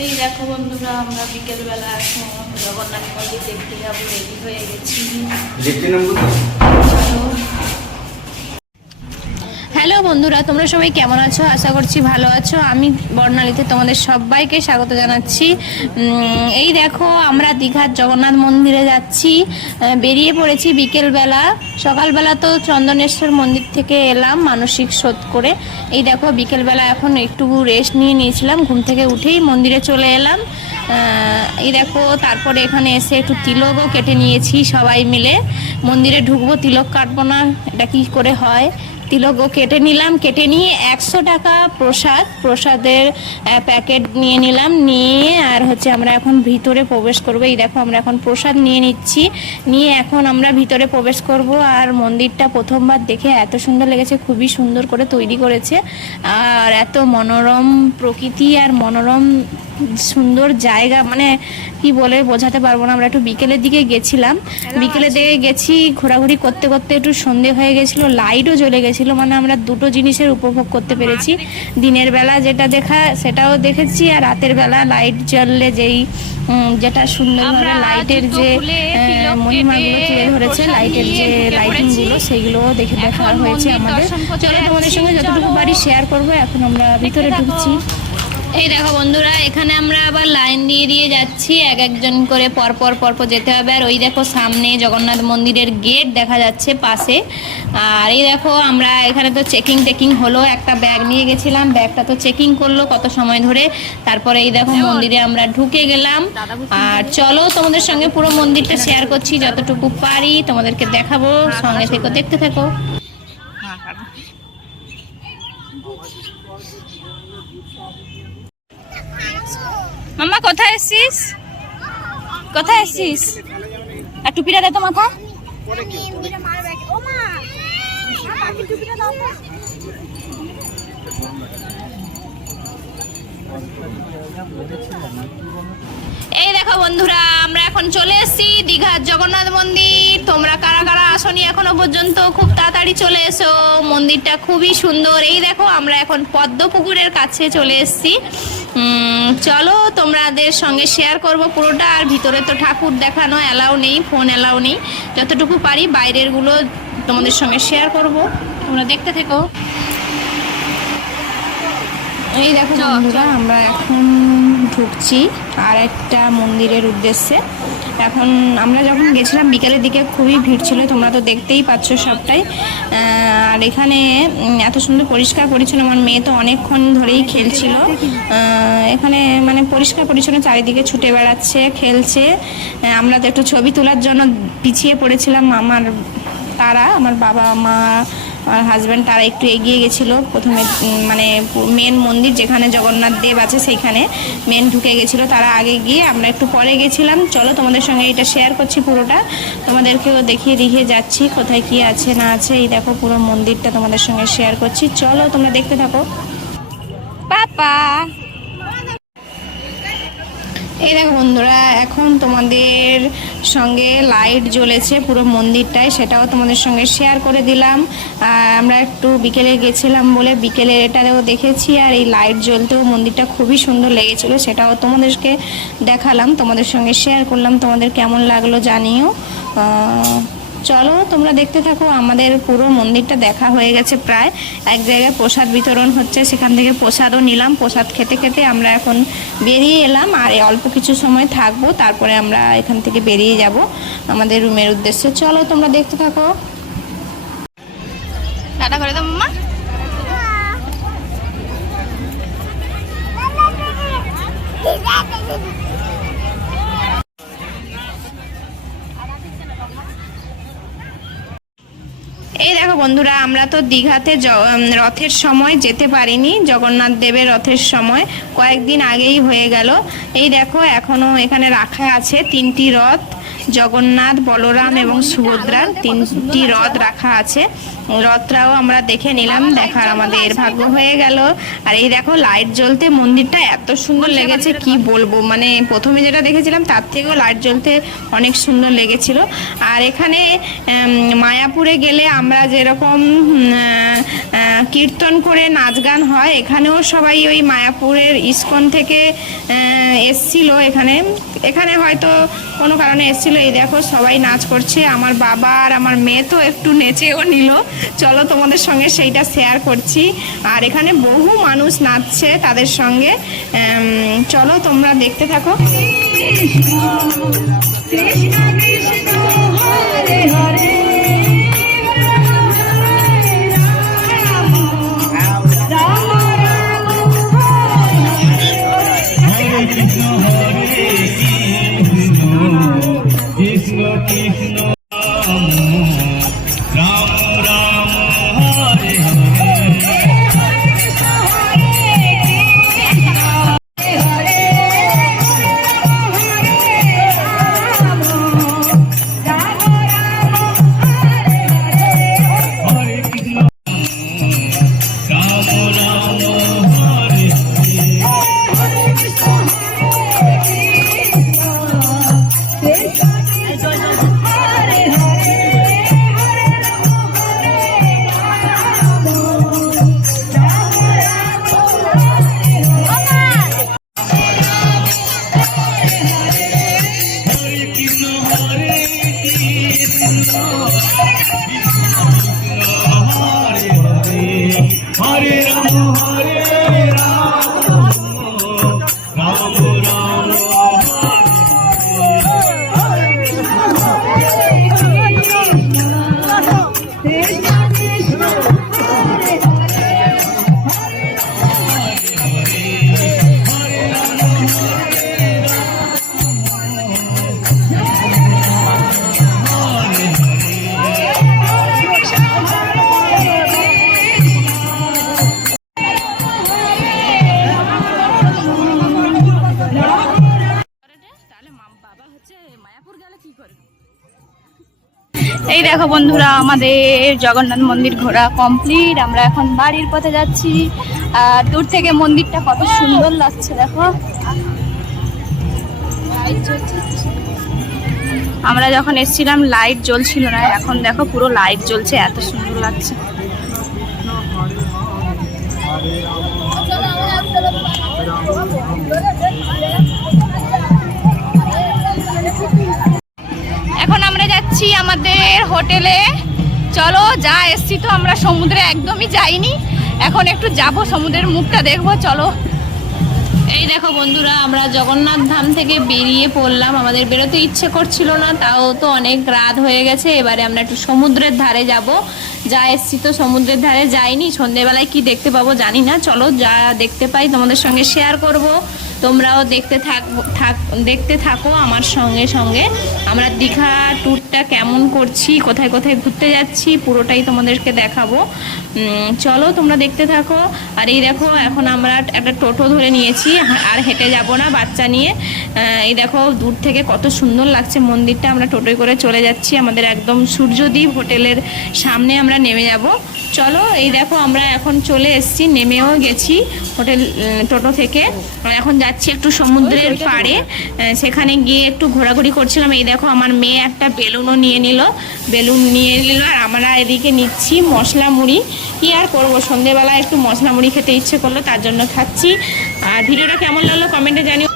এই দেখো বন্ধুরা আমরা বিকেলবেলা এখন জগন্নাথ মন্দির দেখতে যাব রেডি হয়ে গেছি। হ্যালো বন্ধুরা, তোমরা সবাই কেমন আছো? আশা করছি ভালো আছো। আমি বর্ণালীতে তোমাদের সবাইকে স্বাগত জানাচ্ছি। এই দেখো, আমরা দীঘার জগন্নাথ মন্দিরে যাচ্ছি। বেরিয়ে পড়েছি বিকেলবেলা। সকালবেলা তো চন্দনেশ্বর মন্দির থেকে এলাম মানসিক শোধ করে। এই দেখো, বিকেলবেলা এখন একটু রেস্ট নিয়ে নিয়েছিলাম। ঘুম থেকে উঠেই মন্দিরে চলে এলাম। এই দেখো, তারপরে এখানে এসে একটু তিলকও কেটে নিয়েছি সবাই মিলে। মন্দিরে ঢুকবো, তিলক কাটবো না, এটা কি করে হয়? তিলকও কেটে নিলাম। কেটে নিয়ে একশো টাকা প্রসাদ, প্রসাদের প্যাকেট নিয়ে নিলাম। নিয়ে আর হচ্ছে আমরা এখন ভিতরে প্রবেশ করব। এই দেখো, আমরা এখন প্রসাদ নিয়ে নিচ্ছি। নিয়ে এখন আমরা ভিতরে প্রবেশ করব। আর মন্দিরটা প্রথমবার দেখে এত সুন্দর লেগেছে, খুবই সুন্দর করে তৈরি করেছে। আর এত মনোরম প্রকৃতি আর মনোরম সুন্দর জায়গা মানে কি বলে বোঝাতে পারব না আমরা একটু বিকেলের দিকে গেছিলাম। বিকেলের দিকে গেছি ঘোরাঘুরি করতে করতে একটু সন্ধে হয়ে গেছিল লাইটও জ্বলে গেছিল মানে আমরা দুটো জিনিসের উপভোগ করতে পেরেছি। দিনের বেলা যেটা দেখা সেটাও দেখেছি আর রাতের বেলা লাইট জ্বললে যেই যেটা সুন্দরভাবে লাইটের যে মহিমাগুলো তুলে ধরেছে লাইটের যে লাইটিংগুলো সেগুলো দেখে দেখা হয়েছে আমাদের। চলো তোমাদের সঙ্গে যতটুকু পারি শেয়ার করব এখন আমরা ভিতরে ঢুকছি। এই দেখো বন্ধুরা এখানে আমরা আবার লাইন দিয়ে দিয়ে যাচ্ছি। এক একজন করে পরপর পরপর যেতে হবে। আর ওই দেখো সামনে জগন্নাথ মন্দিরের গেট দেখা যাচ্ছে পাশে। আর এই দেখো আমরা এখানে তো চেকিং টেকিং হলো। একটা ব্যাগ নিয়ে গেছিলাম। ব্যাগটা তো চেকিং করল কত সময় ধরে। তারপরে এই দেখো মন্দিরে আমরা ঢুকে গেলাম। আর চলো তোমাদের সঙ্গে পুরো মন্দিরটা শেয়ার করছি। যতটুকু পারি তোমাদেরকে দেখাবো। সঙ্গে থেকো দেখতে থাকো। মাম্মা কোথায় এসছিস? কোথায় এসছিস? আর টুপিটা দে তো মাথা। এই দেখো বন্ধুরা, আমরা এখন চলে এসেছি দীঘার জগন্নাথ মন্দির। তোমরা কারা কারা আসনি এখনও পর্যন্ত খুব তাড়াতাড়ি চলে এসো। মন্দিরটা খুবই সুন্দর। এই দেখো আমরা এখন পদ্ম পুকুরের কাছে চলে এসেছি। চলো তোমাদের সঙ্গে শেয়ার করব পুরোটা। আর ভিতরে তো ঠাকুর দেখানো অ্যালাউ নেই ফোন অ্যালাউ নেই। যতটুকু পারি বাইরেরগুলো তোমাদের সঙ্গে শেয়ার করব। তোমরা দেখতে থেকো। এই দেখো আমরা এখন ঢুকছি আর একটা মন্দিরের উদ্দেশ্যে। এখন আমরা যখন গেছিলাম, বিকেলের দিকে খুবই ভিড় ছিল, তোমরা তো দেখতেই পাচ্ছ সবটাই। আর এখানে এত সুন্দর পরিষ্কার পরিচ্ছন্ন, আমার মেয়ে তো অনেকক্ষণ ধরেই খেলছিল। এখানে মানে পরিষ্কার পরিচ্ছন্ন চারিদিকে ছুটে বেড়াচ্ছে, খেলছে। আমরা তো একটু ছবি তোলার জন্য পিছিয়ে পড়েছিলাম, আমার তারা, আমার বাবা, মা আর হাজব্যান্ড তারা একটু এগিয়ে গেছিল। প্রথমে মানে মেন মন্দির যেখানে জগন্নাথ দেব আছে সেইখানে মেন ঢুকে গেছিল। তারা আগে গিয়ে আমরা একটু পরে গেছিলাম। চলো তোমাদের সঙ্গে এটা শেয়ার করছি পুরোটা। তোমাদেরকেও দেখিয়ে দেখিয়ে যাচ্ছি কোথায় কি আছে না আছে। এই দেখো পুরো মন্দিরটা তোমাদের সঙ্গে শেয়ার করছি। চলো তোমরা দেখতে থাকো। পাপা! এই দেখো বন্ধুরা, এখন তোমাদের সঙ্গে লাইট জ্বলেছে পুরো মন্দিরটায়, সেটাও তোমাদের সঙ্গে শেয়ার করে দিলাম। আমরা একটু বিকেলে গেছিলাম বলে বিকেলে এটাও দেখেছি, আর এই লাইট জ্বলতেও মন্দিরটা খুবই সুন্দর লেগেছিলো, সেটাও তোমাদেরকে দেখালাম, তোমাদের সঙ্গে শেয়ার করলাম, তোমাদের কেমন লাগল জানিও। চলো, তোমরা দেখতে থাকো, আমাদের পুরো মন্দিরটা দেখা হয়ে গেছে প্রায়। এক জায়গায় প্রসাদ বিতরণ হচ্ছে, সেখান থেকে প্রসাদও নিলাম। প্রসাদ খেতে খেতে আমরা এখন বেরিয়ে এলাম, আর অল্প কিছু সময় থাকব, তারপরে আমরা এখান থেকে বেরিয়ে যাব আমাদের রুমের উদ্দেশ্যে। চলো, তোমরা দেখতে থাকো। মাম্মা। এই দেখো বন্ধুরা, আমরা তো দীঘাতে রথের সময় যেতে পারিনি, জগন্নাথ দেবের রথের সময়। কয়েকদিন আগেই হয়ে গেল। এই দেখো, এখনও এখানে রাখা আছে তিনটি রথ, জগন্নাথ, বলরাম এবং সুভদ্রার তিনটি রথ রাখা আছে। রথটাও আমরা দেখে নিলাম দেখার আমাদের ভাগ্য হয়ে গেল। আর এই দেখো লাইট জ্বলতে মন্দিরটা এত সুন্দর লেগেছে কি বলব? মানে প্রথমে যেটা দেখেছিলাম তার থেকেও লাইট জ্বলতে অনেক সুন্দর লেগেছিল। আর এখানে মায়াপুরে গেলে আমরা যেরকম কীর্তন করে নাচ গান হয় এখানেও সবাই ওই মায়াপুরের ইস্কন থেকে এসছিল এখানে। এখানে হয়তো কোনো কারণে এসছিল। এই দেখো সবাই নাচ করছে। আমার বাবা আর আমার মেয়ে তো একটু নেচেও নিল। চলো তোমাদের সঙ্গে সেইটা শেয়ার করছি। আর এখানে বহু মানুষ নাচছে তাদের সঙ্গে। চলো তোমরা দেখতে থাকো। কৃষ্ণ কৃষ্ণ হরে দেখো বন্ধুরা, আমাদের জগন্নাথ মন্দির ঘোরা কমপ্লিট আমরা এখন বাড়ির পথে যাচ্ছি। আর দূর থেকে মন্দিরটা কত সুন্দর লাগছে, দেখো। আমরা যখন এসছিলাম লাইট জ্বলছিল না। এখন দেখো পুরো লাইট জ্বলছে, এত সুন্দর লাগছে। হোটেলে। চলো, যা এসছি তো, আমরা সমুদ্রে একদমই যাইনি। এখন একটু যাব, সমুদ্রের মুখটা দেখব, চলো। এই দেখো বন্ধুরা, আমরা জগন্নাথ ধাম থেকে বেরিয়ে পড়লাম। আমাদের বেরোতে ইচ্ছে করছিল না, তাও তো অনেক রাত হয়ে গেছে। এবারে আমরা একটু সমুদ্রের ধারে যাব। যা এসছি তো সমুদ্রের ধারে যাইনি। সন্ধেবেলায় কি দেখতে পাবো জানি না। চলো, যা দেখতে পাই তোমাদের সঙ্গে শেয়ার করব। তোমরাও দেখতে থাক দেখতে থাকো আমার সঙ্গে সঙ্গে। আমরা দীঘা ট্যুরটা কেমন করছি, কোথায় কোথায় ঘুরতে যাচ্ছি, পুরোটাই তোমাদেরকে দেখাবো। চলো তোমরা দেখতে থাকো। আর এই দেখো, এখন আমরা একটা টোটো ধরে নিয়েছি, আর হেঁটে যাব না বাচ্চা নিয়ে। এই দেখো, দূর থেকে কত সুন্দর লাগছে মন্দিরটা। আমরা টোটোয় করে চলে যাচ্ছি। আমাদের একদম সূর্যদ্বীপ হোটেলের সামনে আমরা নেমে যাব। চলো এই দেখো আমরা এখন চলে এসেছি নেমেও গেছি হোটেল টোটো থেকে। এখন যাচ্ছি একটু সমুদ্রের পাড়ে। সেখানে গিয়ে একটু ঘোরাঘুরি করছিলাম। এই দেখো আমার মেয়ে একটা বেলুনও নিয়ে নিল। বেলুন নিয়ে নিল আর আমরা এদিকে নিচ্ছি মশলা মুড়ি। কি আর করব? সন্ধেবেলা একটু মশলা মুড়ি খেতে ইচ্ছে করল তার জন্য খাচ্ছি। আর ভিডিওটা কেমন লাগল কমেন্টে জানিও।